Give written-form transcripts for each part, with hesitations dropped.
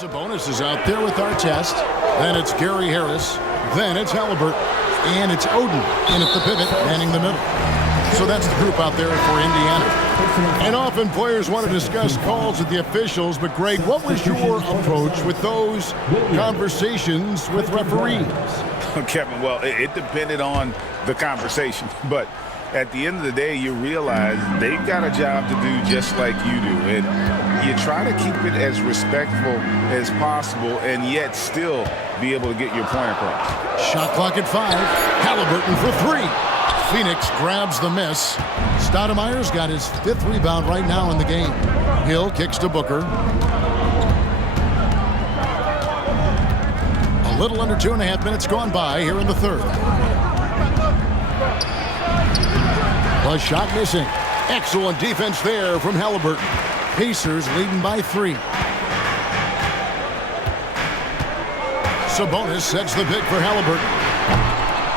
Sabonis is out there with Artest. Then it's Gary Harris. Then it's Halliburton. And it's Oden in at the pivot, manning the middle. So that's the group out there for Indiana. And often players want to discuss calls with the officials, but Greg, what was your approach with those conversations with referees? Kevin, well, it depended on the conversation, but at the end of the day, you realize they've got a job to do just like you do, and you try to keep it as respectful as possible and yet still be able to get your point across. Shot clock at 5. Halliburton for 3. Phoenix grabs the miss. Stoudemire's got his 5th rebound right now in the game. Hill kicks to Booker. A little under 2.5 minutes gone by here in the 3rd. The shot missing. Excellent defense there from Halliburton. Pacers leading by 3. Sabonis sets the pick for Halliburton.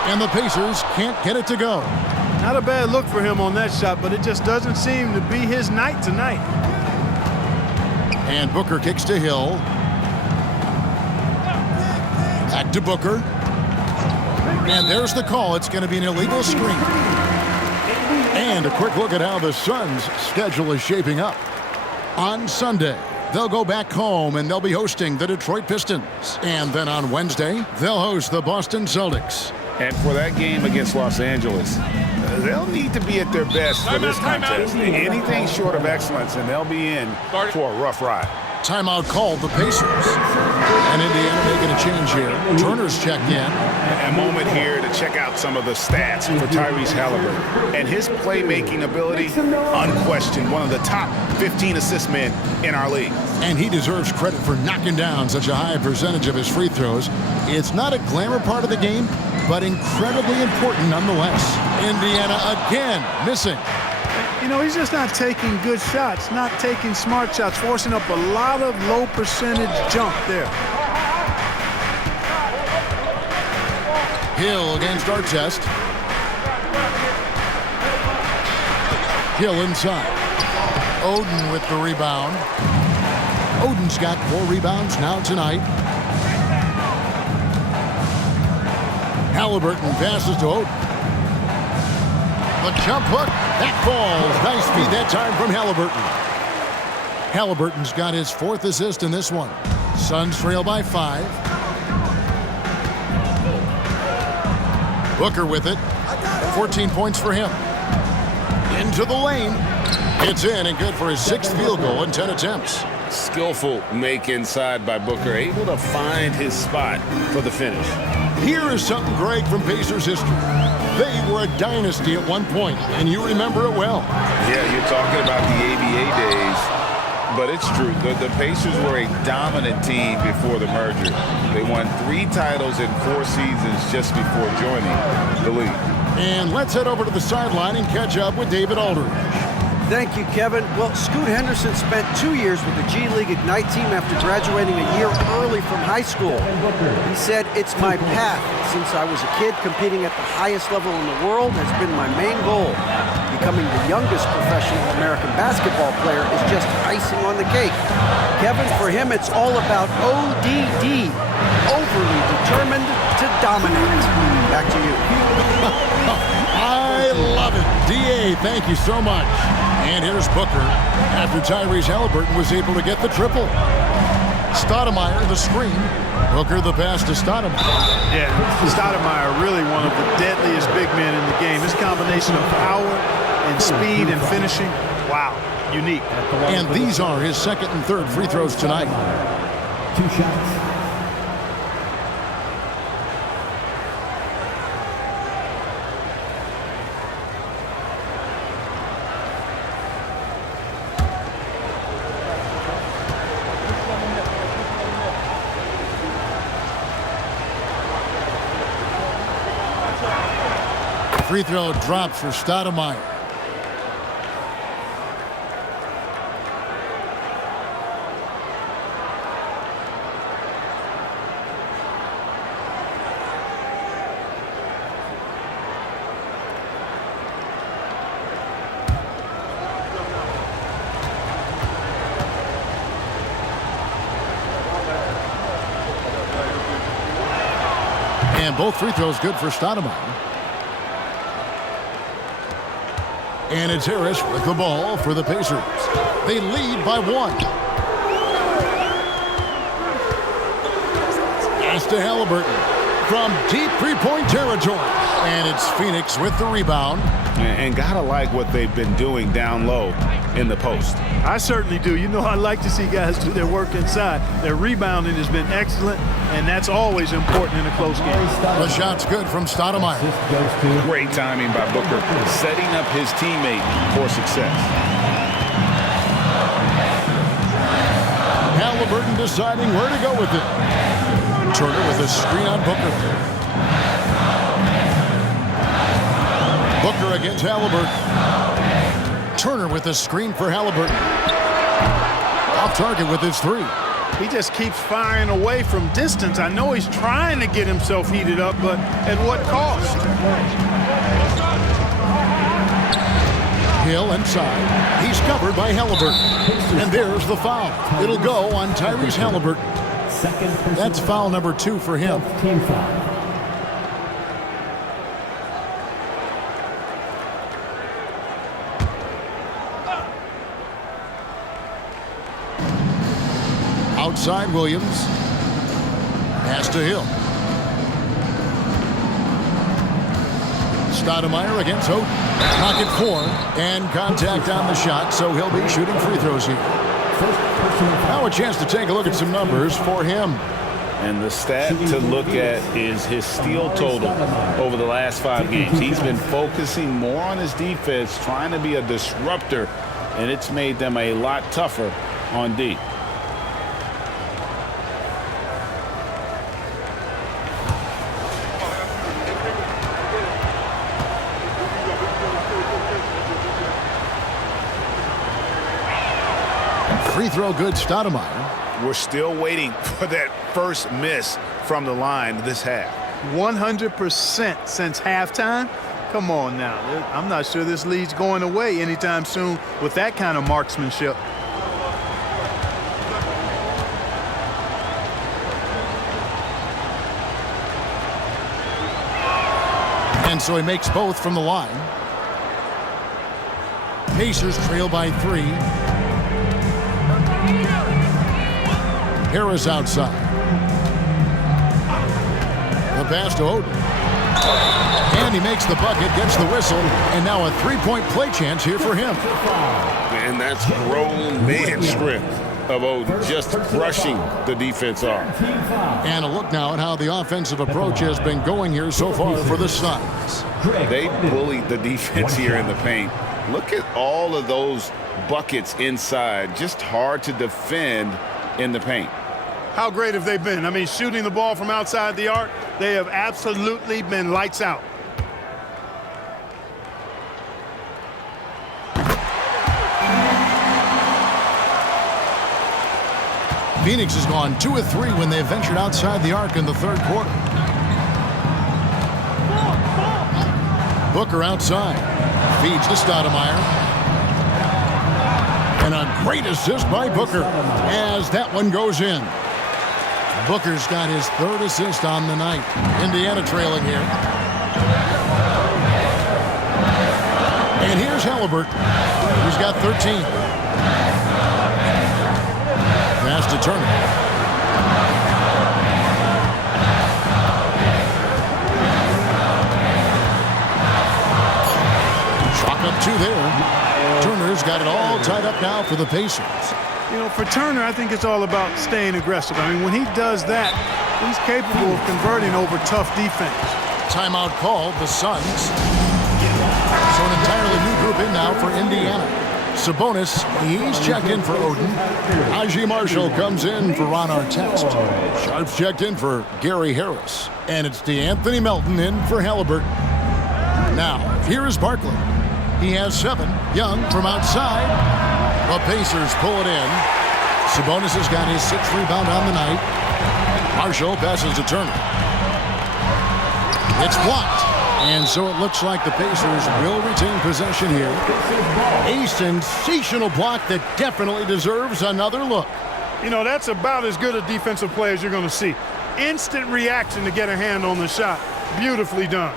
And the Pacers can't get it to go. Not a bad look for him on that shot, but it just doesn't seem to be his night tonight. And Booker kicks to Hill. Back to Booker. And there's the call. It's going to be an illegal screen. And a quick look at how the Suns' schedule is shaping up. On Sunday, they'll go back home and they'll be hosting the Detroit Pistons. And then on Wednesday, they'll host the Boston Celtics. And for that game against Los Angeles, they'll need to be at their best for this contest. Anything short of excellence, and they'll be in for a rough ride. Timeout called the Pacers. And Indiana making a change here. Turner's checked in. A moment here to check out some of the stats for Tyrese Halliburton. And his playmaking ability, unquestioned, one of the top 15 assist men in our league. And he deserves credit for knocking down such a high percentage of his free throws. It's not a glamour part of the game, but incredibly important nonetheless. Indiana again missing. You know, he's just not taking good shots, not taking smart shots, forcing up a lot of low percentage jump there. Hill against Artest. Hill inside. Oden with the rebound. Oden's got 4 rebounds now tonight. Halliburton passes to Oden. The jump hook, that falls. Nice feed that time from Halliburton. Halliburton's got his 4th assist in this one. Suns trail by 5. Booker with it. 14 points for him. Into the lane. It's in and good for his 6th field goal in 10 attempts. Skillful make inside by Booker, able to find his spot for the finish. Here is something, Greg, from Pacers history. They were a dynasty at one point, and you remember it well. Yeah, you're talking about the ABA days, but it's true. The Pacers were a dominant team before the merger. They won 3 titles in 4 seasons just before joining the league. And let's head over to the sideline and catch up with David Aldridge. Thank you, Kevin. Well, Scoot Henderson spent 2 years with the G League Ignite team after graduating a year early from high school. He said, "It's my path. Since I was a kid, competing at the highest level in the world has been my main goal. Becoming the youngest professional American basketball player is just icing on the cake." Kevin, for him, it's all about ODD, overly determined to dominate. Back to you. I love it. D.A., thank you so much. And here's Booker after Tyrese Halliburton was able to get the triple. Stoudemire, the screen. Booker, the pass to Stoudemire. Yeah, Stoudemire, really one of the deadliest big men in the game. His combination of power and speed and finishing, wow, unique. And these are his 2nd and 3rd free throws tonight. 2 shots. Free throw dropped for Stoudemire. And both free throws good for Stoudemire. And it's Harris with the ball for the Pacers. They lead by 1. Pass to Halliburton from deep three-point territory. And it's Phoenix with the rebound. And gotta like what they've been doing down low in the post. I certainly do. You know, I like to see guys do their work inside. Their rebounding has been excellent, and that's always important in a close game. The shot's good from Stoudemire. Great timing by Booker, setting up his teammate for success. Halliburton deciding where to go with it. Turner with a screen on Booker. Booker against Halliburton. Turner with a screen for Halliburton. Off target with his 3. He just keeps firing away from distance. I know he's trying to get himself heated up, but at what cost? Hill inside. He's covered by Halliburton. And there's the foul. It'll go on Tyrese Halliburton. That's foul number 2 for him. Team foul. Outside Williams. Pass to Hill. Stoudemire against Hope. Pocket 4. And contact on the shot, so he'll be shooting free throws here. Now a chance to take a look at some numbers for him. And the stat to look at is his steal total over the last 5 games. He's been focusing more on his defense, trying to be a disruptor, and it's made them a lot tougher on D. Free throw good, Stoudemire. We're still waiting for that first miss from the line this half. 100% since halftime? Come on now. I'm not sure this lead's going away anytime soon with that kind of marksmanship. And so he makes both from the line. Pacers trail by 3. Harris outside. The pass to Oden. And he makes the bucket, gets the whistle, and now a 3-point play chance here for him. And that's grown man strength of Oden, just brushing the defense off. And a look now at how the offensive approach has been going here so far for the Suns. They bullied the defense here in the paint. Look at all of those buckets inside. Just hard to defend in the paint. How great have they been? I mean, shooting the ball from outside the arc, they have absolutely been lights out. Phoenix has gone 2 of 3 when they ventured outside the arc in the 3rd quarter. Booker outside. Feeds to Stoudemire. And a great assist by Booker as that one goes in. Booker's got his 3rd assist on the night. Indiana trailing here. And here's Halliburton. He's got 13. Pass to Turner. Chalk up 2 there. Turner's got it all tied up now for the Pacers. You know, for Turner, I think it's all about staying aggressive. I mean, when he does that, he's capable of converting over tough defense. Timeout called, the Suns. So an entirely new group in now for Indiana. Sabonis, he's checked in for Oden. Aji Marshall comes in for Ron Artest. Sharp's checked in for Gary Harris. And it's DeAnthony Melton in for Halliburton. Now, here is Barkley. He has 7. Young from outside. The Pacers pull it in. Sabonis has got his 6th rebound on the night. Marshall passes to Turner. It's blocked. And so it looks like the Pacers will retain possession here. A sensational block that definitely deserves another look. You know, that's about as good a defensive play as you're going to see. instant reaction to get a hand on the shot. Beautifully done.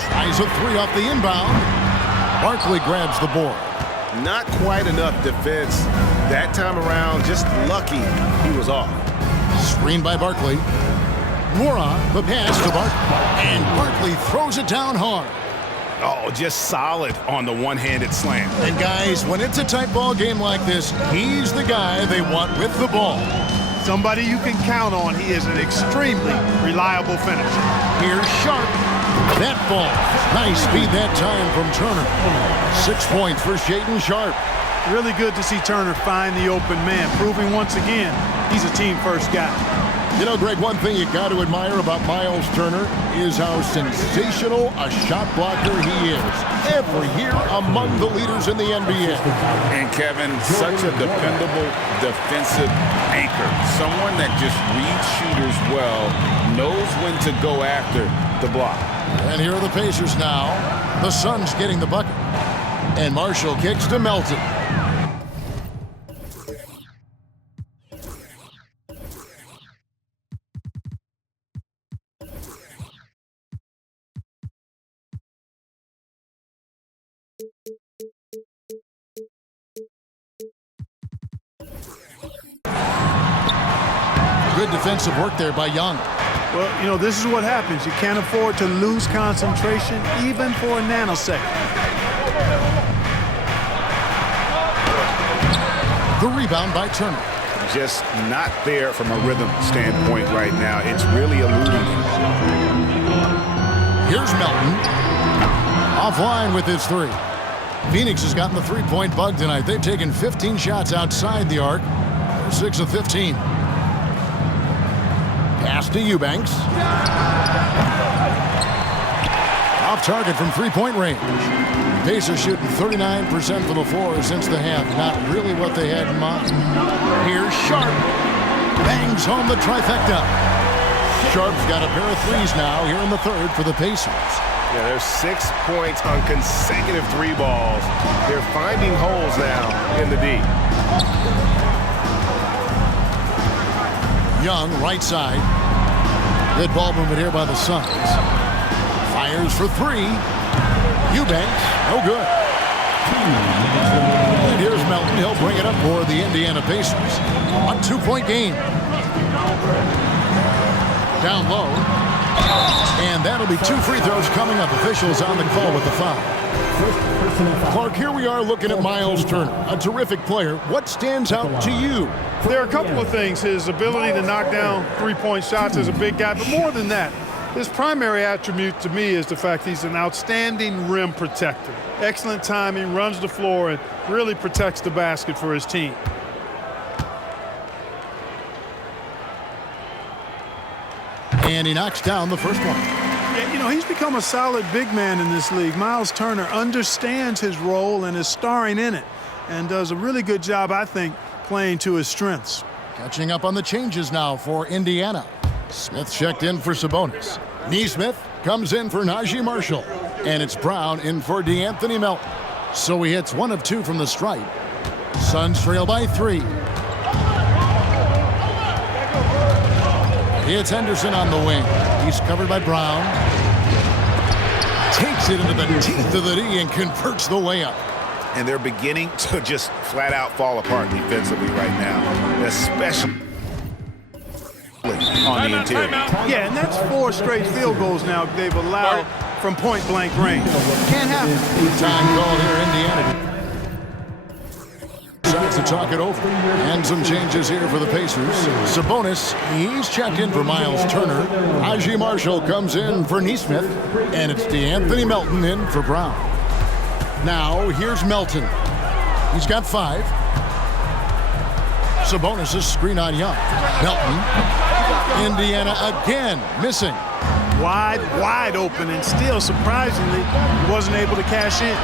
Tries a three off the inbound. Barkley grabs the board. Not quite enough defense that time around. Just lucky he was off. Screen by Barkley. Moron, the pass to Barkley. And Barkley throws it down hard. Oh, just solid on the one-handed slam. And guys, when it's a tight ball game like this, he's the guy they want with the ball. Somebody you can count on. He is an extremely reliable finisher. Here's Sharp. That ball. Nice speed that time from Turner. 6 points for Shaedon Sharp. Really good to see Turner find the open man, proving once again he's a team-first guy. You know, Greg, one thing you got to admire about Miles Turner is how sensational a shot blocker he is. Every year among the leaders in the NBA. And Kevin, such a dependable defensive anchor. Someone that just reads shooters well, knows when to go after the block. And here are the Pacers now. The Suns getting the bucket. And Marshall kicks to Melton. Good defensive work there by Young. Well, you know, this is what happens. You can't afford to lose concentration even for a nanosecond. The rebound by Turner. Just not there from a rhythm standpoint right now. It's really eluding him. Here's Melton. Offline with his three. Phoenix has gotten the three-point bug tonight. They've taken 15 shots outside the arc. They're 6 of 15. Pass to Eubanks. Off target from three-point range. Pacers shooting 39% from the floor since the half. Not really what they had in mind. Here's Sharp. Bangs home the trifecta. Sharp's got a pair of threes now here in the third for the Pacers. Yeah, there's 6 points on consecutive three balls. They're finding holes now in the D. Young, right side. Good ball movement here by the Suns. Fires for three. Eubanks, no good. And here's Melton. He'll bring it up for the Indiana Pacers. A 2-point game. Down low. And that'll be 2 free throws coming up. Officials on the call with the foul. Clark, here we are looking at Miles Turner, a terrific player. What stands out to you? There are a couple of things. His ability to knock down three-point shots as a big guy, but more than that, his primary attribute to me is the fact he's an outstanding rim protector. Excellent timing, runs the floor, and really protects the basket for his team. And he knocks down the first one. Yeah, you know, he's become a solid big man in this league. Miles Turner understands his role and is starring in it, and does a really good job, I think, playing to his strengths. Catching up on the changes now for Indiana. Smith checked in for Sabonis. Nesmith comes in for Najee Marshall. And it's Brown in for DeAnthony Melton. So he hits 1 of 2 from the stripe. Suns trail by 3. It's Henderson on the wing. He's covered by Brown. Takes it into the teeth of the D and converts the layup. And they're beginning to just flat out fall apart defensively right now, especially on the interior. Yeah, and that's 4 straight field goals now they've allowed from point-blank range. Can't happen. Time call here, Indiana. Decides to talk it over. And some changes here for the Pacers. Sabonis, he's checked in for Miles Turner. Najee Marshall comes in for Nesmith. And it's DeAnthony Melton in for Brown. Now, here's Melton. He's got 5. Sabonis' screen on Young. Melton. Indiana again missing. Wide open, and still, surprisingly, wasn't able to cash in.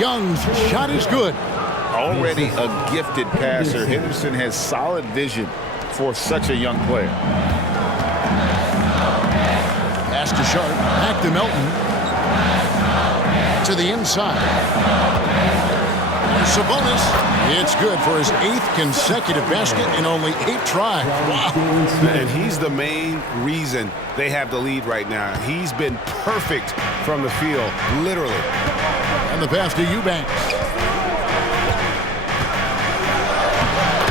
Young's shot is good. Already a gifted passer, Henderson has solid vision for such a young player. Pass to Sharp. Back to Melton. To the inside. Sabonis. It's good for his 8th consecutive basket in only 8 tries. Wow. And he's the main reason they have the lead right now. He's been perfect from the field, literally. And the pass to Eubanks.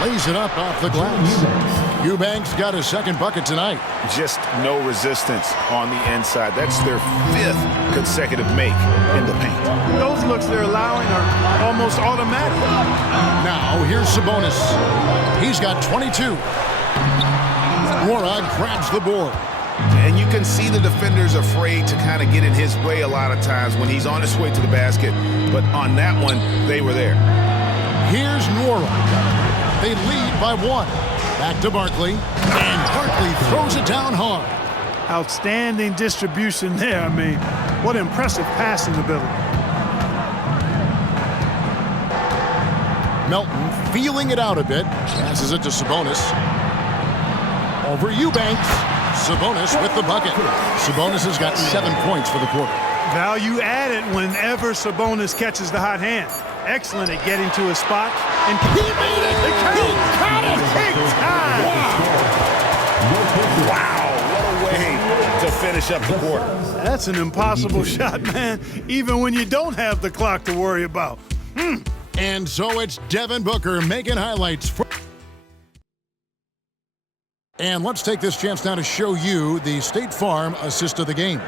Lays it up off the glass. Eubanks got his 2nd bucket tonight. Just no resistance on the inside. That's their 5th consecutive make in the paint. Those looks they're allowing are almost automatic. Now, here's Sabonis. He's got 22. Morag grabs the board. And you can see the defenders afraid to kind of get in his way a lot of times when he's on his way to the basket. But on that one, they were there. Here's Nora. They lead by 1. Back to Barkley. And Barkley throws it down hard. Outstanding distribution there. I mean, what impressive passing ability. Melton feeling it out a bit. Passes it to Sabonis. Over Eubanks. Sabonis with the bucket. Sabonis has got 7 points for the quarter. Value added whenever Sabonis catches the hot hand. Excellent at getting to his spot. And he made it! He caught it! Big time! Wow, what a way to finish up the quarter. That's an impossible shot, man, even when you don't have the clock to worry about. And so it's Devin Booker making highlights. And let's take this chance now to show you the State Farm assist of the game.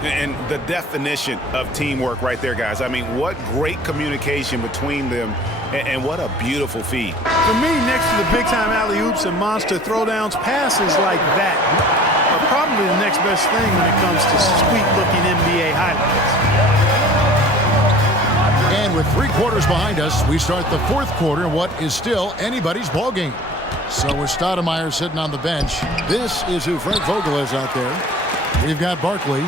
And the definition of teamwork right there, guys. I mean, what great communication between them, and what a beautiful feed. For me, next to the big-time alley-oops and monster throwdowns, passes like that are probably the next best thing when it comes to sweet-looking NBA highlights. And with 3 quarters behind us, we start the 4th quarter in what is still anybody's ball game. So with Stoudemire sitting on the bench, this is who Frank Vogel is out there. We've got Barkley.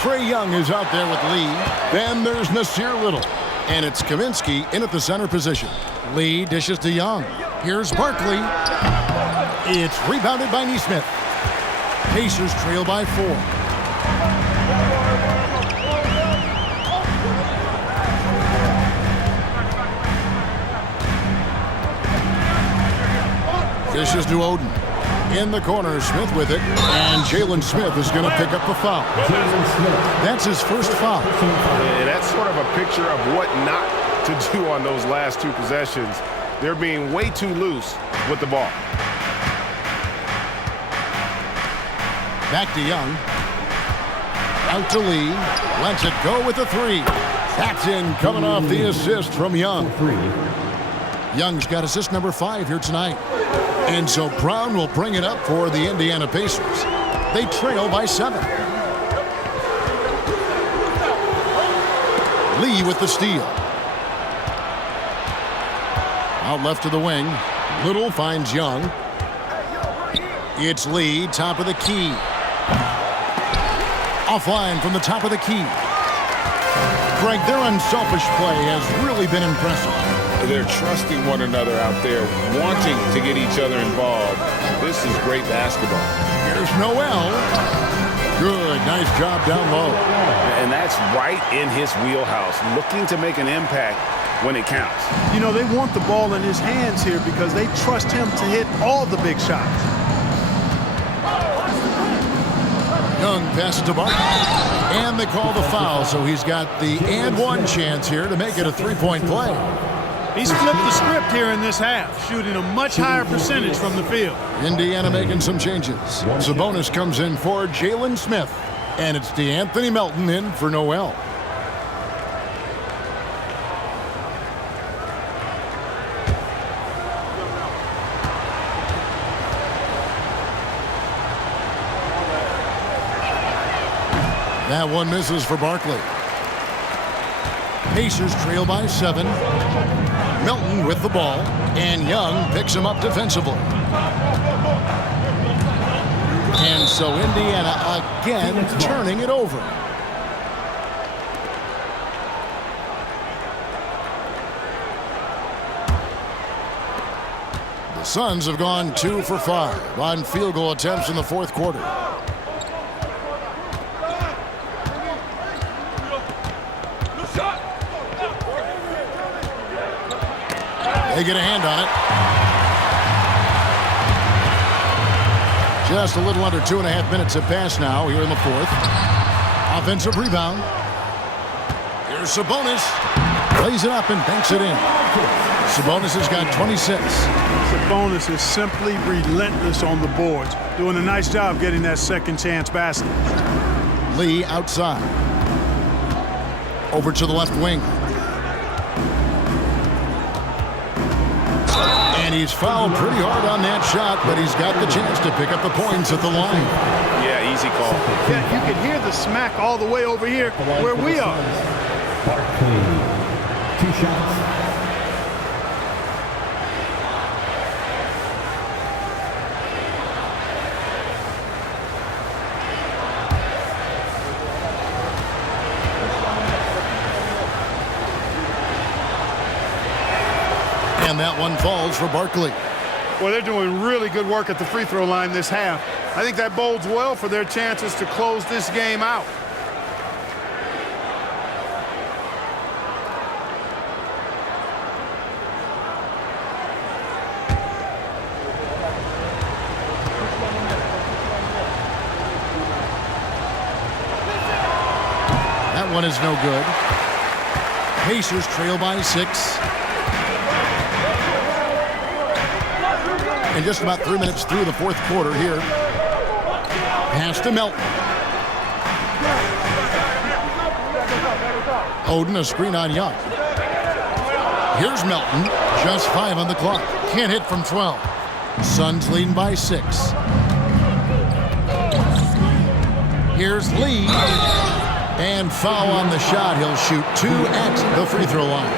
Trae Young is out there with Lee. Then there's Nasir Little. And it's Kaminsky in at the center position. Lee dishes to Young. Here's Barkley. It's rebounded by Nesmith. Pacers trail by 4. Dishes to Oden. In the corner, Smith with it, and Jalen Smith is going to pick up the foul. That's his first foul. And that's sort of a picture of what not to do on those last 2 possessions. They're being way too loose with the ball. Back to Young. Out to Lee. Lets it go with a 3. That's in, coming off the assist from Young. Young's got assist number 5 here tonight. And so Brown will bring it up for the Indiana Pacers. They trail by 7. Lee with the steal. Out left to the wing. Little finds Young. It's Lee, top of the key. Offline from the top of the key. Greg, their unselfish play has really been impressive. They're trusting one another out there, wanting to get each other involved. This is great basketball. Here's Noel. Good, nice job down low. And that's right in his wheelhouse, looking to make an impact when it counts. You know, they want the ball in his hands here because they trust him to hit all the big shots. Young passes to Barkley. And they call the foul, so he's got the and one chance here to make it a 3-point play. He's flipped the script here in this half, shooting a much higher percentage from the field. Indiana making some changes. Sabonis comes in for Jalen Smith. And it's DeAnthony Melton in for Noel. That one misses for Barkley. Pacers trail by 7. Melton with the ball, and Young picks him up defensively. And so Indiana again turning it over. The Suns have gone 2 for 5 on field goal attempts in the 4th quarter. They get a hand on it. Just a little under 2.5 minutes have passed now here in the fourth. Offensive rebound. Here's Sabonis. Plays it up and banks it in. Sabonis has got 26. Sabonis is simply relentless on the boards. Doing a nice job getting that second chance basket. Lee outside. Over to the left wing. And he's fouled pretty hard on that shot, but he's got the chance to pick up the points at the line. Yeah, easy call. Yeah, you can hear the smack all the way over here where we are. Barkley, 2 shots. And that one falls for Barkley. Well, they're doing really good work at the free throw line this half. I think that bodes well for their chances to close this game out. That one is no good. Pacers trail by 6. And just about 3 minutes through the fourth quarter here. Pass to Melton. Oden, a screen on Young. Here's Melton. Just 5 on the clock. Can't hit from 12. Suns leading by 6. Here's Lee. And foul on the shot. He'll shoot 2 at the free throw line.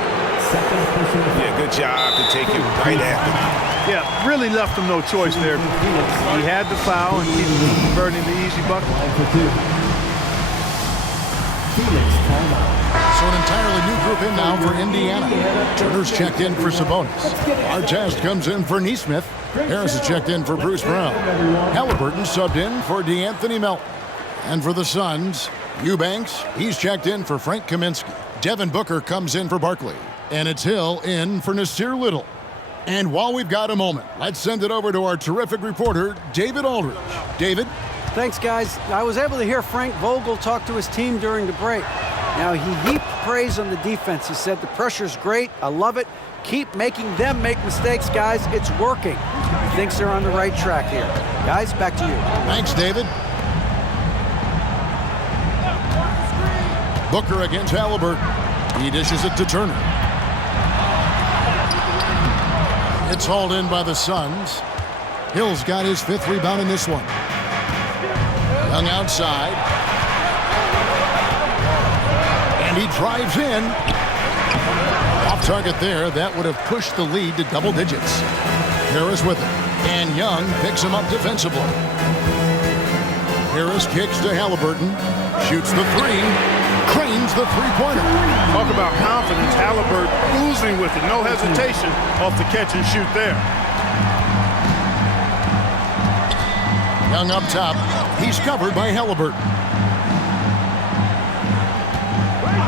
Yeah, good job to take it right after. Yeah, really left him no choice there. He had the foul and he was converting the easy bucket. So an entirely new group in now for Indiana. Turner's checked in for Sabonis. Artest comes in for Neesmith. Harris is checked in for Bruce Brown. Halliburton subbed in for DeAnthony Melton. And for the Suns, Eubanks, he's checked in for Frank Kaminsky. Devin Booker comes in for Barkley. And it's Hill in for Nasir Little. And while we've got a moment, let's send it over to our terrific reporter, David Aldridge. David? Thanks, guys. I was able to hear Frank Vogel talk to his team during the break. Now, he heaped praise on the defense. He said, the pressure's great. I love it. Keep making them make mistakes, guys. It's working. He thinks they're on the right track here. Guys, back to you. Thanks, David. Booker against Halliburton. He dishes it to Turner. It's hauled in by the Suns. Hill's got his 5th rebound in this one. Young outside. And he drives in. Off target there. That would have pushed the lead to double digits. Harris with it. And Young picks him up defensively. Harris kicks to Halliburton. Shoots the 3. Cranes the three-pointer. Talk about confidence. Halliburton oozing with it. No hesitation off the catch and shoot there. Young up top. He's covered by Halliburton.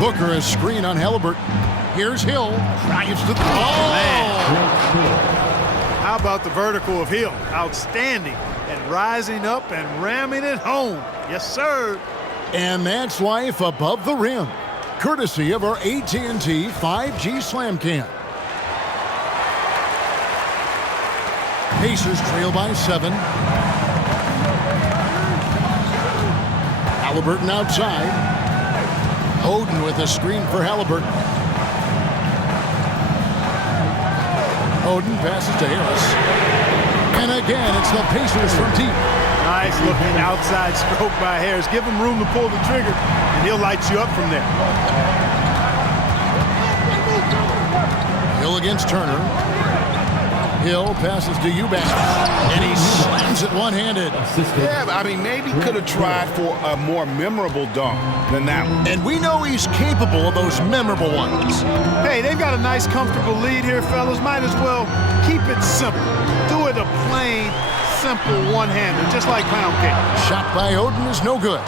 Booker is screen on Halliburton. Here's Hill. Drives to the... Oh! Man. How about the vertical of Hill? Outstanding. And rising up and ramming it home. Yes, sir. And that's life above the rim, courtesy of our AT&T 5G Slam Cam. Pacers trail by 7. Halliburton outside. Oden with a screen for Halliburton. Oden passes to Harris. And again, it's the Pacers from deep. Nice looking outside stroke by Harris. Give him room to pull the trigger, and he'll light you up from there. Hill against Turner. Hill passes to Eubanks, and he slams it one-handed. Yeah, I mean, maybe could have tried for a more memorable dunk than that one. And we know he's capable of those memorable ones. Hey, they've got a nice, comfortable lead here, fellas. Might as well keep it simple. Do it a plain, simple one-hander, just like pound cake. Shot by Oden is no good.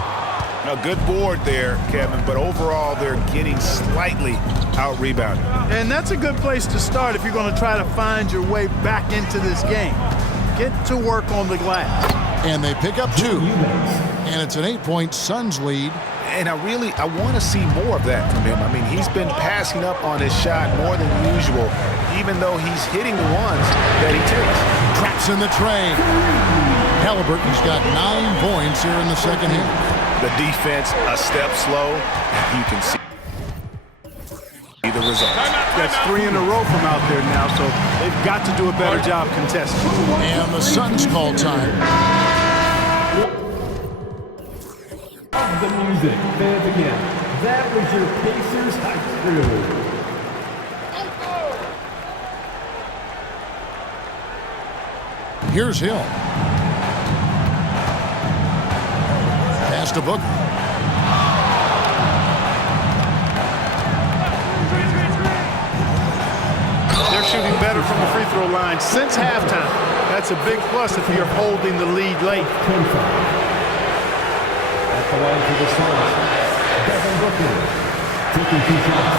A good board there, Kevin, but overall they're getting slightly out-rebounded. And that's a good place to start if you're going to try to find your way back into this game. Get to work on the glass. And they pick up 2. And it's an 8-point Suns lead. And I want to see more of that from him. I mean, he's been passing up on his shot more than usual, even though he's hitting the ones that he takes. Traps in the tray. Halliburton's got 9 points here in the second half. The defense a step slow. You can see the result. That's 3 in a row from out there now, so they've got to do a better job contesting. And the Suns call time. Of the music, fans again. That was your Pacers High Crew. Here's Hill. Pass to Booker. They're shooting better from the free throw line since halftime. That's a big plus if you're holding the lead late. 25. At the line for the Suns, Devin Booker taking 2 shots.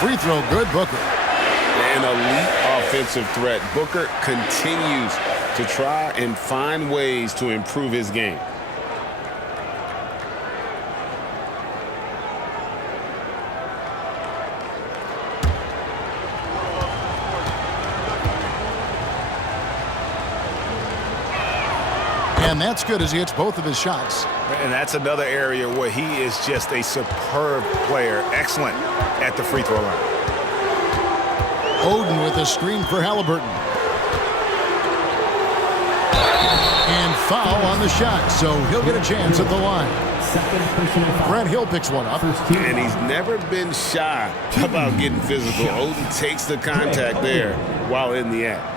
Free throw good, Booker. An elite offensive threat. Booker continues to try and find ways to improve his game. And that's good as he hits both of his shots. And that's another area where he is just a superb player. Excellent at the free throw line. Oden with a screen for Halliburton. And foul on the shot, so he'll get a chance at the line. Grant Hill picks one up. And he's never been shy about getting physical. Oden takes the contact there while in the act.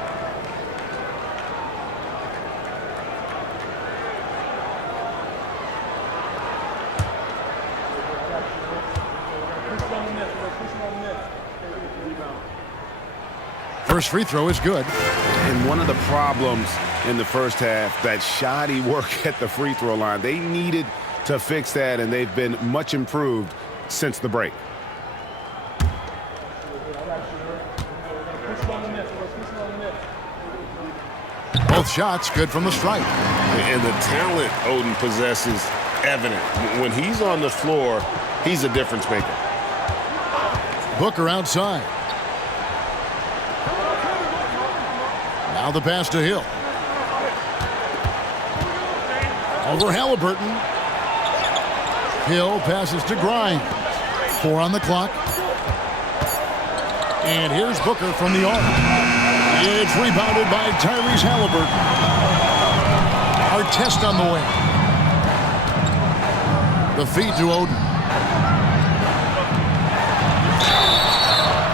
First free throw is good. And one of the problems in the first half, that shoddy work at the free throw line. They needed to fix that, and they've been much improved since the break. Both shots good from the stripe. And the talent Oden possesses evident. When he's on the floor, he's a difference maker. Booker outside. Now the pass to Hill. Over Halliburton. Hill passes to Grimes. 4 on the clock. And here's Booker from the arc. It's rebounded by Tyrese Halliburton. Artest on the way. The feed to Oden.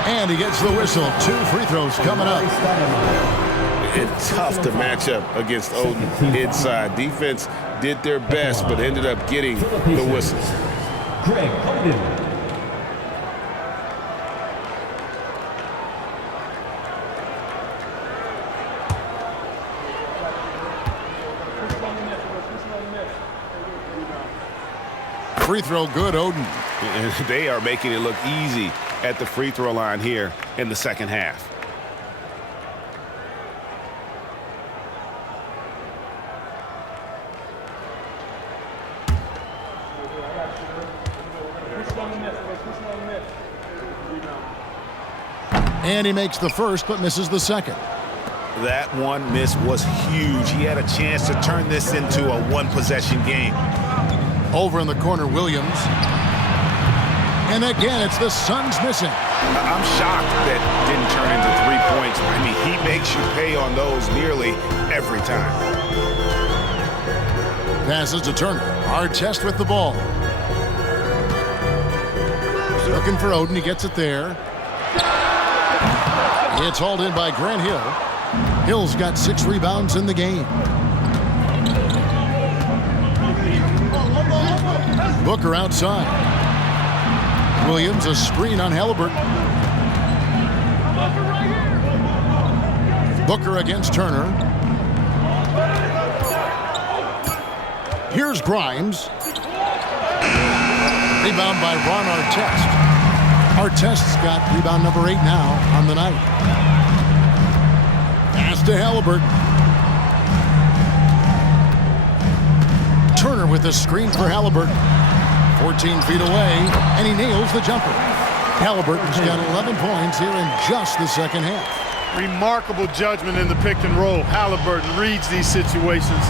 And he gets the whistle. 2 free throws coming up. It's tough to match up against Oden inside. Defense did their best, but ended up getting the whistle. Greg Oden. Free throw good, Oden. And they are making it look easy at the free throw line here in the second half. And he makes the first, but misses the second. That one miss was huge. He had a chance to turn this into a one-possession game. Over in the corner, Williams. And again, it's the Suns missing. I'm shocked that didn't turn into 3 points. I mean, he makes you pay on those nearly every time. Passes to Turner. Artest with the ball. Looking for Oden. He gets it there. It's hauled in by Grant Hill. Hill's got 6 rebounds in the game. Booker outside. Williams, a screen on Halliburton. Booker against Turner. Here's Grimes. Rebound by Ron Artest. Artest's got rebound number 8 now on the night. Pass to Halliburton. Turner with a screen for Halliburton. 14 feet away, and he nails the jumper. Halliburton's got 11 points here in just the second half. Remarkable judgment in the pick and roll. Halliburton reads these situations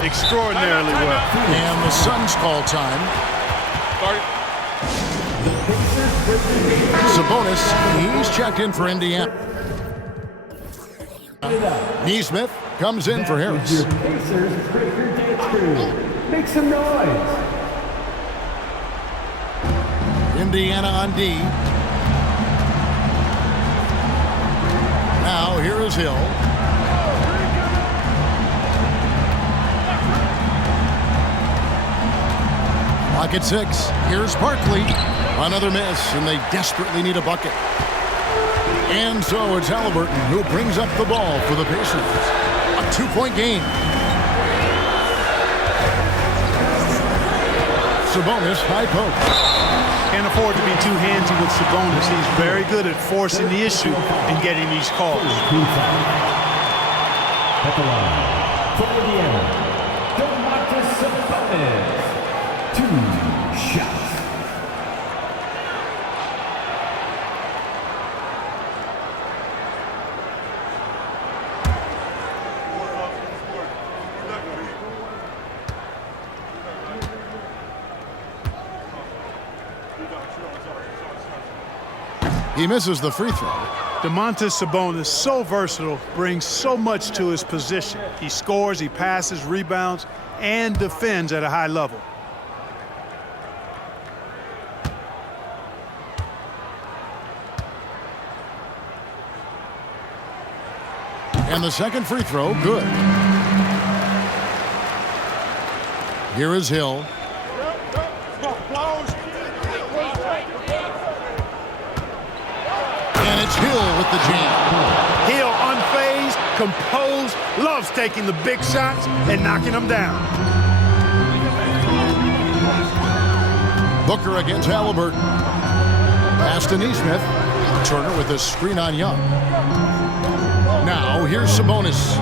extraordinarily well. And the Suns call time. Sabonis, he's checked in for Indiana. Neesmith comes in for Harris. Make some noise. Indiana on D. Now here is Hill. Clock at 6. Here's Barkley. Another miss, and they desperately need a bucket. And so it's Halliburton who brings up the ball for the Pacers. A 2-point game. Sabonis, high post. Can't afford to be too handsy with Sabonis. He's very good at forcing the issue and getting these calls. At the line, for Indiana, Sabonis. 2 shots. He misses the free throw. Domantas Sabonis, so versatile, brings so much to his position. He scores, he passes, rebounds, and defends at a high level. And the second free throw, good. Here is Hill. And it's Hill with the jam. Hill, unfazed, composed, loves taking the big shots and knocking them down. Booker against Halliburton. Pass to Neesmith. Turner with a screen on Young. Now here's Sabonis.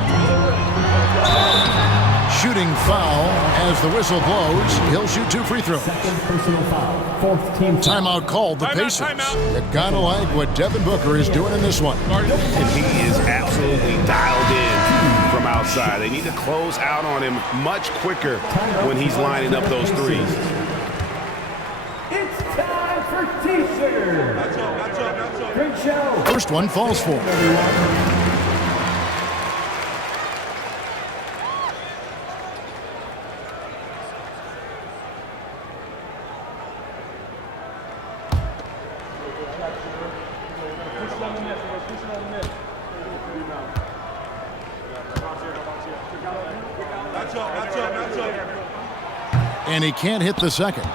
Shooting foul as the whistle blows. He'll shoot 2 free throws. Personal foul. 4th team foul. Timeout called. The Pacers. You gotta like what Devin Booker is doing in this one. And he is absolutely dialed in from outside. They need to close out on him much quicker when he's lining up those threes. It's time for T-shirts. Great show. First one falls for. And he can't hit the second.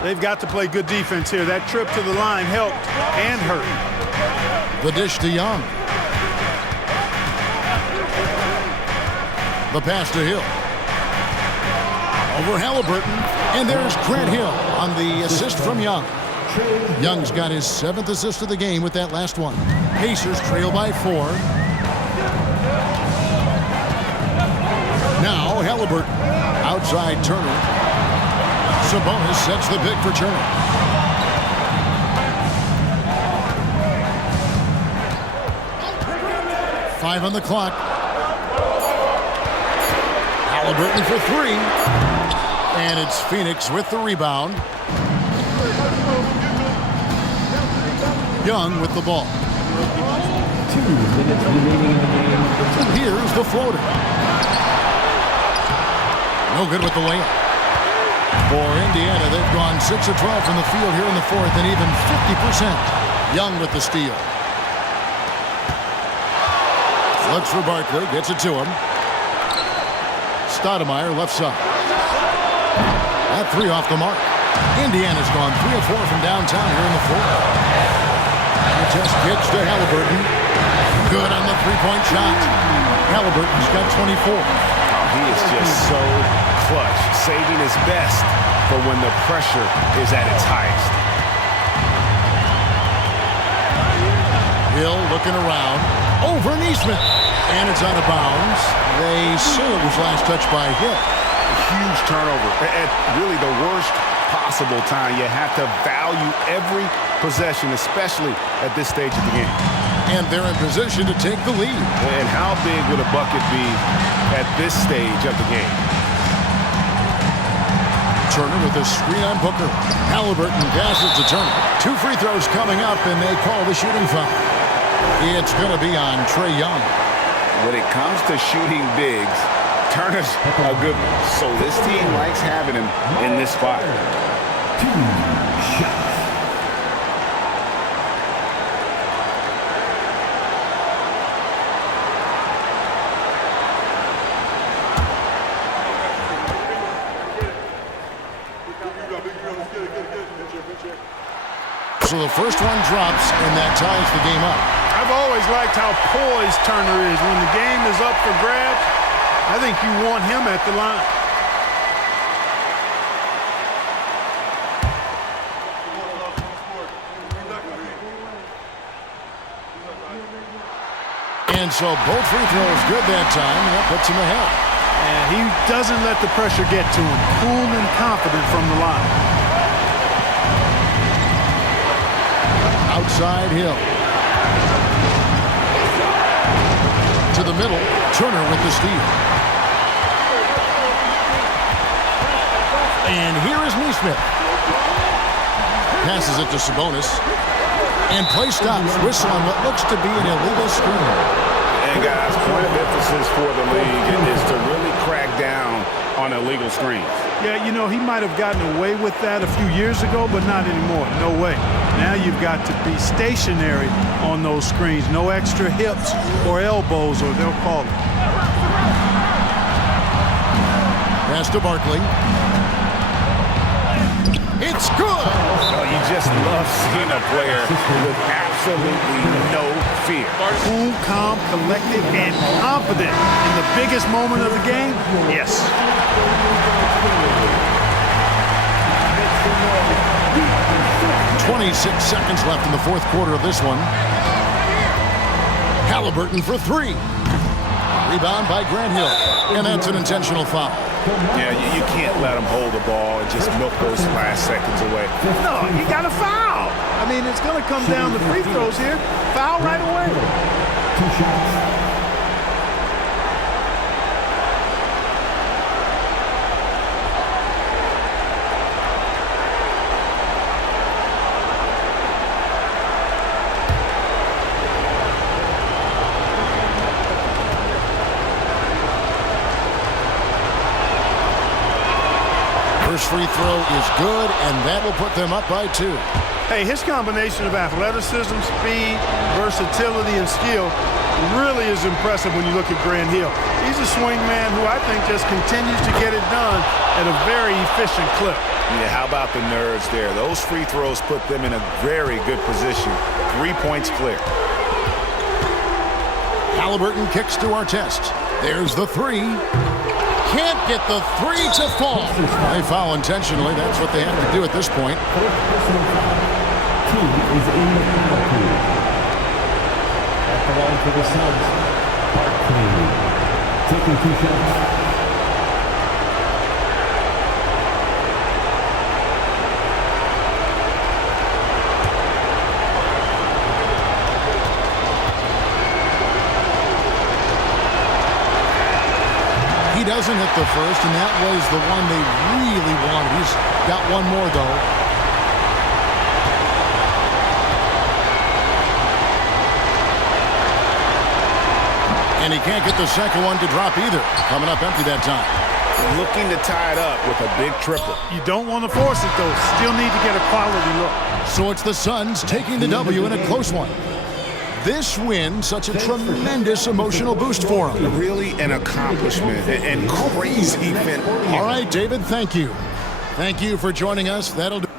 They've got to play good defense here. That trip to the line helped and hurt. The dish to Young. The pass to Hill. Over Halliburton. And there's Grant Hill on the assist from Young. Young's got his 7th assist of the game with that last one. Pacers trail by 4. Now Halliburton. Outside Turner. Sabonis sets the pick for Turner. Five on the clock. Halliburton for 3. And it's Phoenix with the rebound. Young with the ball. 2 minutes remaining in the game. Here's the floater. No good with the layup. For Indiana, they've gone 6 of 12 from the field here in the 4th, and even 50%. Young with the steal. Looks for Barkley. Gets it to him. Stoudemire left side. That three off the mark. Indiana's gone 3 of 4 from downtown here in the fourth. Artest gets to Halliburton. Good on the three-point shot. Halliburton's got 24. He is just so clutch, saving his best for when the pressure is at its highest. Hill looking around. Over Neesmith. And it's out of bounds. They say it was last touch by Hill. Huge turnover at really the worst possible time. You have to value every possession, especially at this stage of the game. And they're in position to take the lead. And how big would a bucket be at this stage of the game? Turner with a screen on Booker. Halliburton passes to Turner. 2 free throws coming up, and they call the shooting foul. It's going to be on Trae Young. When it comes to shooting bigs, Turner's a good one. So this team likes having him in this spot. 2 shots. So the first one drops, and that ties the game up. I've always liked how poised Turner is. When the game is up for grabs, I think you want him at the line. And so both free throws good that time, and that puts him ahead. And he doesn't let the pressure get to him. Cool and confident from the line. Outside Hill. To the middle. Turner with the steal. And here is Neesmith. Passes it to Sabonis. And play stops. Whistle on what looks to be an illegal screen. And guys, point of emphasis for the league is to really crack down on illegal screens. Yeah, you know, he might have gotten away with that a few years ago, but not anymore. No way. Now you've got to be stationary on those screens. No extra hips or elbows, or they'll call it. Pass to Barkley. It's good! Oh, you just love seeing a player with absolutely no fear. Cool, calm, collected, and confident in the biggest moment of the game? Yes. 26 seconds left in the fourth quarter of this one. Halliburton for 3. Rebound by Grant Hill. And that's an intentional foul. Yeah, you can't let him hold the ball and just milk those last seconds away. No, you got to foul. I mean, it's going to come down to free throws here. Foul right away. 2 shots. First free throw is good, and that will put them up by 2. Hey, his combination of athleticism, speed, versatility, and skill really is impressive when you look at Grant Hill. He's a swing man who I think just continues to get it done at a very efficient clip. Yeah, how about the nerves there? Those free throws put them in a very good position. 3 points clear. Halliburton kicks to Artest. There's the 3. Can't get the 3 to fall. They foul intentionally. That's what they have to do at this point. Team is in the penalty. At the line for the Suns, Barkley taking 2 shots. He doesn't hit the first, and that was the one they really wanted. He's got one more, though. And he can't get the second one to drop either. Coming up empty that time. Looking to tie it up with a big triple. You don't want to force it, though. Still need to get a quality look. So it's the Suns taking the W in a close one. this win such a tremendous emotional boost for him. Really an accomplishment and crazy event. All right, David, thank you. Thank you for joining us. That'll do.